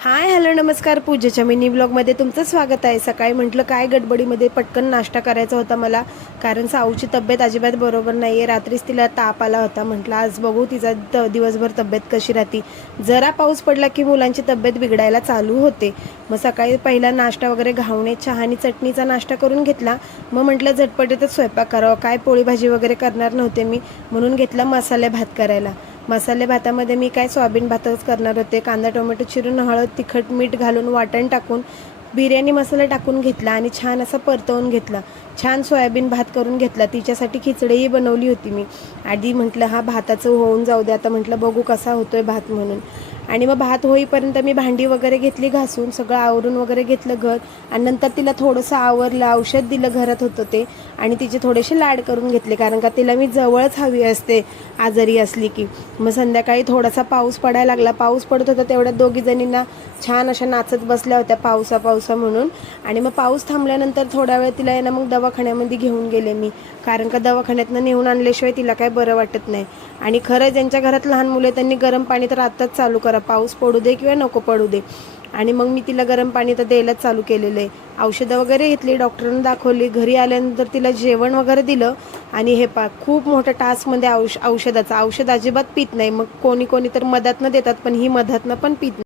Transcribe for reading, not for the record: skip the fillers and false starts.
Hi hello नमस्कार. पूजेच्या mini ब्लॉगमध्ये तुमचं स्वागत आहे. सकाळी म्हटलं काय गडबडीमध्ये पटकन नाश्ता करायचा होता मला, कारण साऊची तब्येत अजिबात बरोबर नाही आहे. रात्रीच तिला ताप आला होता. म्हटलं आज बघू तिचा दिवसभर तब्येत कशी राहते. जरा पाऊस पडला की मुलांची तब्येत बिघडायला चालू होते. मग सकाळी पहिला नाश्ता वगैरे घावणे चहा आणि चटणीचा नाश्ता करून घेतला. मग म्हटलं झटपटीतच स्वयंपाक करावा, काय पोळी भाजी वगैरे करणार नव्हते मी, म्हणून घेतला मसाले भात करायला. मसाले भातामध्ये मी काय सोयाबीन भातच करणार होते. कांदा टोमॅटो चिरून हळद तिखट मीठ घालून वाटण टाकून बिर्याणी मसाला टाकून घेतला आणि छान असं परतवून घेतला. छान सोयाबीन भात करून घेतला. तिच्यासाठी खिचडीही बनवली होती मी. आधी म्हटलं हा भाताचं होऊन जाऊ दे, आता म्हटलं बघू कसा होतोय भात म्हणून. आणि मग भात होईपर्यंत मी भांडी वगैरे घेतली घासून, सगळं आवरून वगैरे घेतलं घर. आणि नंतर तिला थोडंसं आवरलं, औषध दिलं, घरात होतं ते. आणि तिचे थोडेसे लाड करून घेतले, कारण का तिला मी जवळच हवी असते आजारी असली की. मग संध्याकाळी थोडासा पाऊस पडायला लागला. पाऊस पडत होता तेवढ्यात दोघी जणींना छान अशा नाचत बसल्या होत्या पावसा पावसा म्हणून. आणि मग पाऊस थांबल्यानंतर थोडा वेळ तिला आहे ना मग दवाखान्यामध्ये घेऊन गेले मी, कारण का दवाखान्यातनं नेऊन आणल्याशिवाय तिला काय बरं वाटत नाही. आणि खरं ज्यांच्या घरात लहान मुले त्यांनी गरम पाणी तर आत्ताच चालू करा, पाऊस पडू दे किंवा नको पडू दे. आणि मग मी तिला गरम पाणी तर द्यायलाच चालू केलेलं आहे. औषधं वगैरे घेतली, डॉक्टरांना दाखवली. घरी आल्यानंतर तिला जेवण वगैरे दिलं. आणि हे खूप मोठं टास्कमध्ये औषध अजिबात पित नाही. मग कोणी कोणी तर मधातनं देतात, पण ही मधातनं पण पित नाही.